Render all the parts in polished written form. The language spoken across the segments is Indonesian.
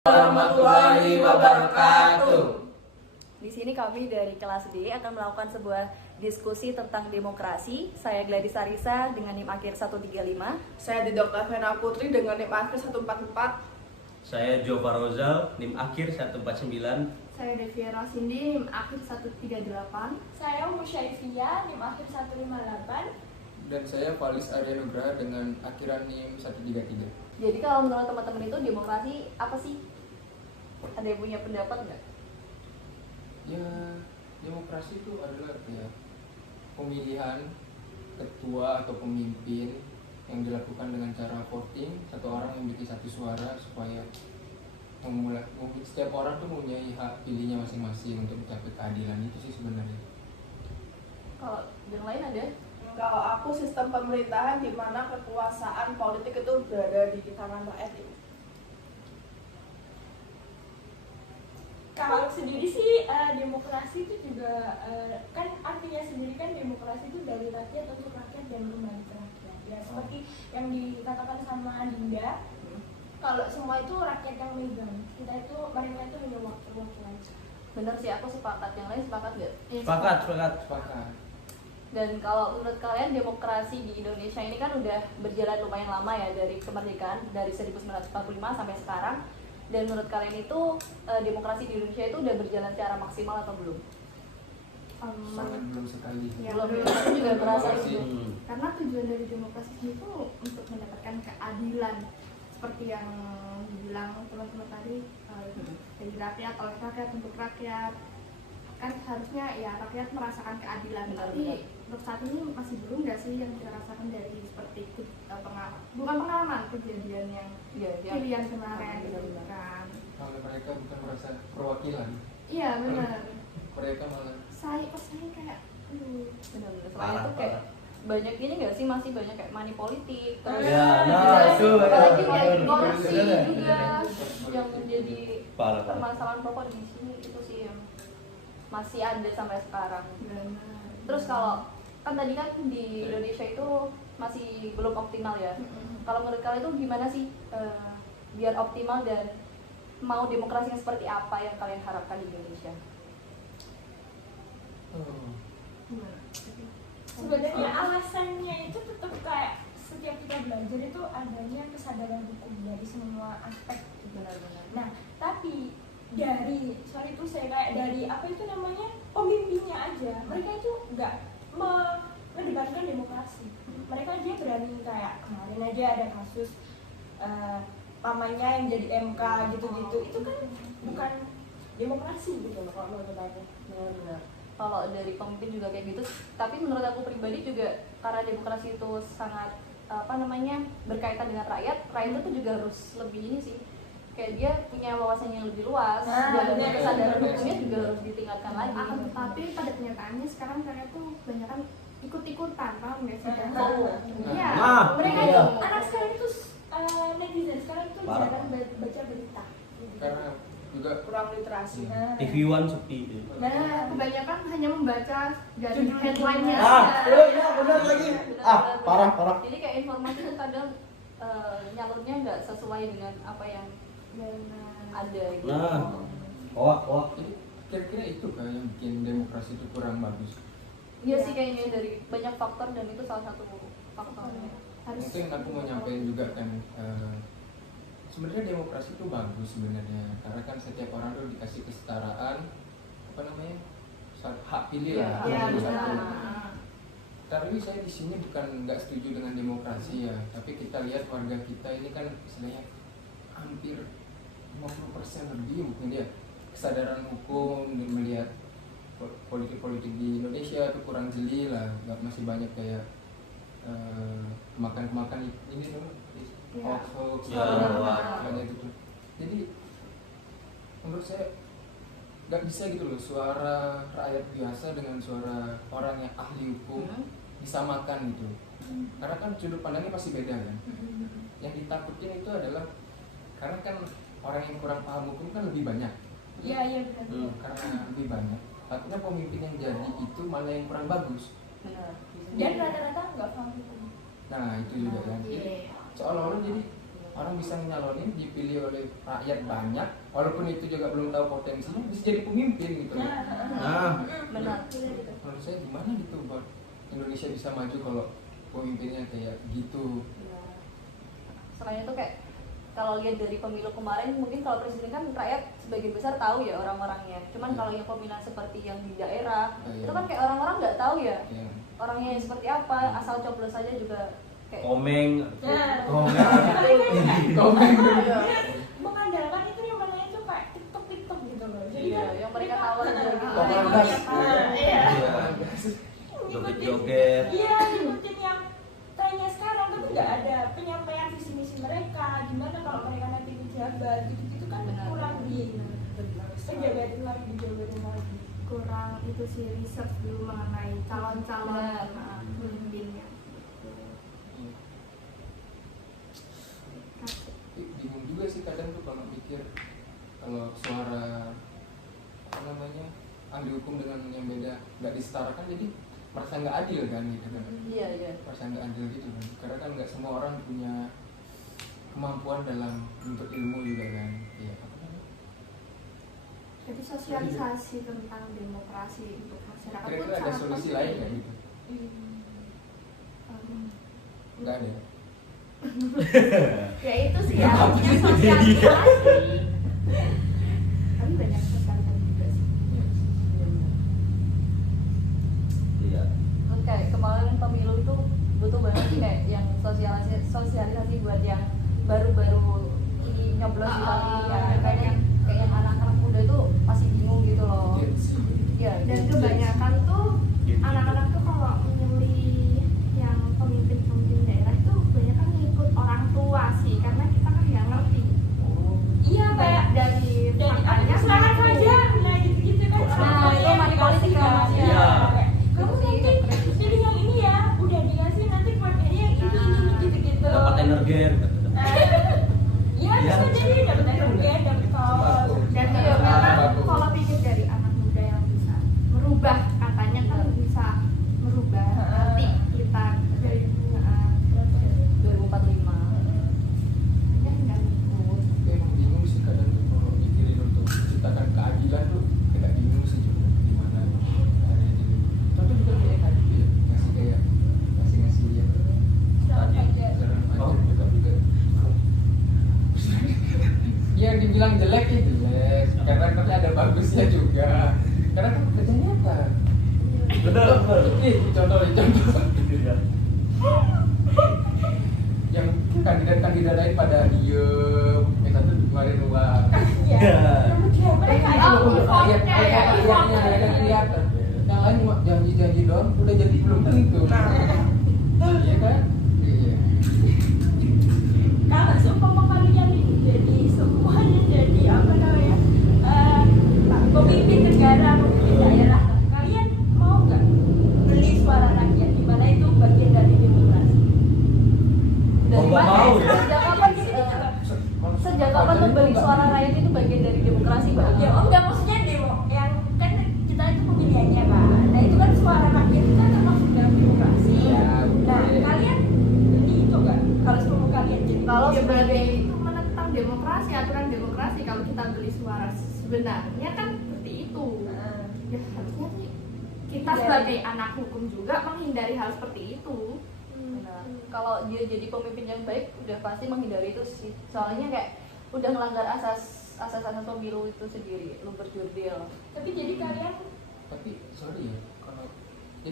Warahmatullahi wabarakatuh. Di sini kami dari kelas D akan melakukan sebuah diskusi tentang demokrasi. Saya Gladys Arisa dengan NIM akhir 135. Saya di Dr. Vena Putri dengan NIM akhir 144. Saya Jova Rozal, NIM akhir 149. Saya Deviera Cindy, NIM akhir 138. Saya Musyaifia, NIM akhir 158. Dan saya Falis Arya Nugraha dengan akhiran NIM 133. Jadi kalau menurut teman-teman itu demokrasi apa sih? Ada yang punya pendapat nggak? Ya, demokrasi itu adalah ya pemilihan ketua atau pemimpin yang dilakukan dengan cara voting. Satu orang memiliki satu suara supaya setiap orang tuh mempunyai hak pilihnya masing-masing untuk mencapai keadilan. Itu sih sebenarnya. Kalau yang lain ada? Kalau aku sistem pemerintahan di mana kekuasaan politik itu berada di tangan rakyat itu. Kalau sendiri sih demokrasi itu juga kan artinya sendiri kan demokrasi itu dari rakyat untuk rakyat dan kembali ke rakyat. Ya seperti yang dikatakan sama Dinda. Kalau semua itu rakyat yang megang, mereka itu hanya wakil aja. Bener sih, aku sepakat. Yang lain sepakat nggak? Sepakat. Dan kalau menurut kalian demokrasi di Indonesia ini kan udah berjalan lumayan lama ya, dari kemerdekaan dari 1945 sampai sekarang. Dan menurut kalian itu demokrasi di Indonesia itu udah berjalan secara maksimal atau belum? Sangat belum sekali. Ya, Belum. belum. Aku juga merasa Demokrasi. itu. Karena tujuan dari demokrasi itu untuk mendapatkan keadilan seperti yang dibilang teman-teman tadi, dari rakyat, oleh rakyat, untuk rakyat. Kan harusnya ya rakyat merasakan keadilan. Benar. Tapi untuk saat ini masih belum nggak sih yang kita rasakan dari seperti bukan pengalaman, kejadian yang pilihan kemarin gitu kan. Kalau mereka bukan merasa perwakilan, Iya benar. mereka malah Saya kayak Benar-benar. Selain itu kayak banyak ini nggak sih, masih banyak kayak money politik, terus Ya, nah, itu, apalagi ya. kayak korupsi Benar, juga benar. yang menjadi Parah. permasalahan pokok di sini. Itu sih yang masih ada sampai sekarang. benar. Terus kalau kan tadi kan di Indonesia itu masih belum optimal ya. Kalau menurut kalian itu gimana sih biar optimal dan mau demokrasi yang seperti apa yang kalian harapkan di Indonesia? Sebenarnya alasannya itu tetap kayak setiap kita belajar itu adanya kesadaran hukum dari semua aspek. Benar-benar. Nah, tapi dari apa itu namanya pemimpinnya aja, mereka itu nggak mendebatkan demokrasi. Mereka aja berani kayak kemarin aja ada kasus pamannya yang jadi MK gitu-gitu, itu kan bukan demokrasi gitu loh kalau menurut aku. Benar-benar. Kalau dari pemimpin juga kayak gitu, tapi menurut aku pribadi juga karena demokrasi itu sangat berkaitan dengan rakyat itu juga harus lebih ini sih, kayak dia punya wawasan yang lebih luas dan kesadaran hukumnya juga harus ditingkatkan lagi. Akan tetapi pada kenyataannya sekarang mereka tuh kebanyakan ikut-ikutan, paham nggak sih? Iya. Mereka iya. itu anak sekarang itu netizen sekarang itu Parah. jarang baca berita. karena juga Kurang literasi. TV One sepi. Nah, kebanyakan hanya membaca dari Judul headline-nya. Iya benar lagi. Benar-benar. Parah. Jadi kayak informasi itu kadang nyalurnya nggak sesuai dengan apa yang ada gitu. Nah, wah. jadi kira-kira itu kan yang bikin demokrasi itu kurang bagus. Iya sih kayaknya dari banyak faktor dan itu salah satu faktornya. Mungkin aku mau nyampein juga kan, sebenarnya demokrasi itu bagus sebenarnya karena kan setiap orang tuh dikasih kesetaraan hak pilih lah. Iya, Hak pilih benar. satu. Tapi saya di sini bukan nggak setuju dengan demokrasi ya, tapi kita lihat warga kita ini kan istilahnya hampir 50% lebih mungkin dia kesadaran hukum dan melihat politik-politik di Indonesia itu kurang jeli lah, masih banyak kayak makan ini tuh hoax Ya, banyak itu. Jadi menurut saya nggak bisa gitu loh suara rakyat biasa dengan suara orang yang ahli hukum disamakan gitu, karena kan sudut pandangnya pasti beda kan. Yang ditakutin itu adalah karena kan orang yang kurang paham hukum kan lebih banyak. Iya benar. Karena lebih banyak, takutnya pemimpin yang jadi itu malah yang kurang bagus. Benar. Dan rata-rata nggak paham hukum. Nah itu juga kan. Jadi seolah-olah jadi orang bisa nyalonin dipilih oleh rakyat banyak, walaupun itu juga belum tahu potensinya, bisa jadi pemimpin gitu. Nah, benar. Menurut saya gimana gitu buat Indonesia bisa maju kalau pemimpinnya kayak gitu. Ya. Selain itu kayak kalau lihat dari pemilu kemarin, mungkin kalau presiden kan rakyat sebagian besar tahu ya orang-orangnya. Cuman kalau yang pemilihan seperti yang di daerah, Iya. itu kan kayak orang-orang nggak tahu ya Iya. orangnya yang seperti apa, asal coblos saja juga kayak komeng. Nah, Komeng. Komen. mengandalkan itu yang namanya tuh kayak TikTok gitu loh. Jadi Iya, kan yang mereka tahu aja gitu. Propagandas. Iya. Joget-joget. Iya, ngikutin yang trennya sekarang tapi nggak ada penyampaian visi misi mereka. Gimana kalau mereka nanti pejabat gitu kan Benar. kurang dijabatin lagi, dijabatin lagi. Kurang itu sih research dulu mengenai calon-calon Benar. pemimpinnya. Bingung juga sih kadang tuh kalau mikir kalau suara apa namanya ahli hukum dengan yang beda nggak disetarakan, jadi merasa nggak adil kan gitu kan. Iya, iya. Merasa nggak adil gitu kan, karena kan nggak semua orang punya kemampuan dalam untuk ilmu juga kan. Iya, apa namanya? Jadi sosialisasi tentang demokrasi untuk masyarakat pun Kira-kira ada sangat solusi penting. lain nggak gitu? Nggak ada. Ya itu sih ya, harusnya sosialisasi. Tapi banyak sosialisasi juga sih. Iya. Terus kayak kemarin pemilu itu butuh banget sih kayak yang sosialisasi buat yang baru-baru ini nyoblos di kali ya. Kayak yang anak-anak muda itu masih bingung gitu loh. Iya. Dan kebanyakan tuh anak-anak tuh kalau memilih yang pemimpin-pemimpin daerah itu kebanyakan ngikut orang tua sih, karena kita kan nggak ngerti. Iya, kayak dari faktanya faktanya sekarang seperti aja itu. nah gitu kan. Nah, itu money politik kan. Iya. Kamu nanti pilih yang ini ya, udah dikasih nanti buat ini yang ini gitu-gitu. Dapat energen. Iya, bisa jadi dapat energi, dapat kos. Dan Iya, kebanyakan bagus. kalau pikir dari anak muda yang bisa merubah, katanya kan bisa merubah nanti kita dari 2045. ya nggak ikut. Tapi emang bingung sih kadang tuh kalau mikirin untuk menciptakan keadilan tuh agak bingung sih juga gimana caranya gitu. Contoh juga kayak tadi ya, ngasih ya saran Oh. aja juga. Yang dibilang jelek itu jelek, karena ada bagusnya juga. Karena kan kerja nyata. Benar. Nih, contoh. Iya. Yang kandidat lain pada diem, yang satu ngeluarin uang. Iya. Mereka Oh, itu effortnya ya, Effortnya ada kelihatan. Yang lain cuma janji doang, udah jadi belum tentu. Iya kan? Iya. kalau seumpama kalian ini jadi semuanya jadi apa namanya pemimpin negara, pemimpin daerah, kalian mau nggak beli suara rakyat di mana itu bagian dari demokrasi? Oh, nggak mau ya? Sejak kapan sejak kapan tuh beli suara rakyat itu bagian dari demokrasi, Mbak? Ya oh enggak, maksudnya demo yang kan kita itu pemilihannya kan, nah itu kan suara rakyat itu kan termasuk dalam demokrasi. Ya, Nah boleh. kalian beli itu nggak? Kalau semua kalian jadi Kalau Ya sebagai berarti itu menentang demokrasi, aturan demokrasi kalau kita beli suara sebenarnya kan seperti itu. Ya harusnya sih kita sebagai anak hukum juga menghindari hal seperti itu. Benar. Kalau dia jadi pemimpin yang baik, udah pasti menghindari itu sih. Soalnya kayak udah melanggar asas pemilu itu sendiri, lu berjurdil. tapi jadi kalian Tapi sorry ya,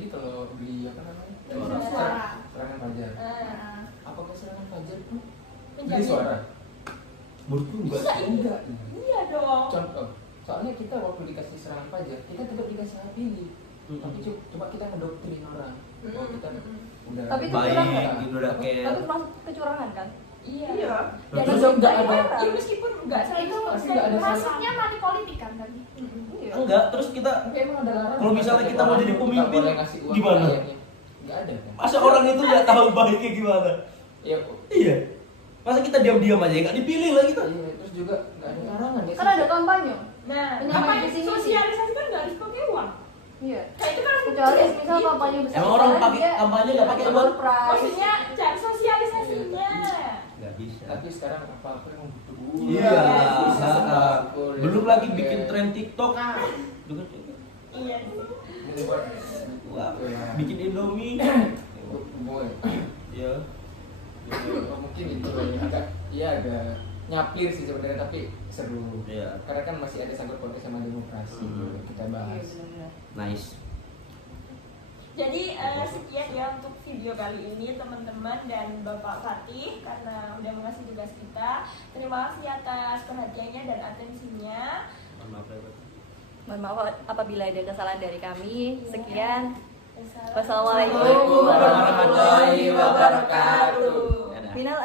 kalau beli apa namanya? Suara. Serangan fajar. Nah, Apakah serangan fajar pun beli menjadi suara? Menurutku enggak. Enggak. iya dong. Contoh, soalnya kita waktu dikasih serangan fajar, kita tetap dikasih hak pilih. Tapi coba kita ngedoktrin orang. Oh, kita udah Tapi itu Baik, curang, gitu udah tapi kayak. termasuk kecurangan kan? Iya. Iya. Dan Terus itu nggak nggak ada- ya meskipun nggak itu Tapi nggak ada masuknya money politik kan tadi. Iya. Enggak, terus kita Tapi emang ada larangan. Kalau misalnya kita mau jadi pemimpin, nggak boleh ngasih uang gimana? ke rakyatnya. Nggak ada kan? masa orang itu nggak tahu baiknya gimana? Iya, Iya. Masa kita diam-diam aja nggak dipilih lah kita? iya, terus juga nggak ada larangan ya. Kan ada kampanye. Nah, Penyampaian apa visi misi. sosialisasi kan nggak harus pakai uang. Iya. Nah itu kan Kecuali misal kampanye besar. Emang orang pakai kampanye nggak pakai uang? prize. maksudnya cara sosialisasinya. Nggak bisa. Tapi tapi sekarang apa yang butuh duit. Iya. Bisa sembako, Belum ya, lagi pakai- bikin tren TikTok. Dengan Iya. membuat wah, ya, bikin Indomie. boy. Ya. Mungkin itu agak nyaplir sih sebenarnya, tapi seru. Iya. Karena kan masih ada sangkut pautnya sama demokrasi. Kita bahas. Nice. Jadi sekian ya untuk video kali ini teman-teman dan Bapak Fatih karena udah mengasih tugas kita. Terima kasih atas perhatiannya dan atensinya. Mohon maaf ya, Pak. Mohon maaf apabila ada kesalahan dari kami. Sekian. Wassalamualaikum Wassalamualaikum warahmatullahi wabarakatuh. Minal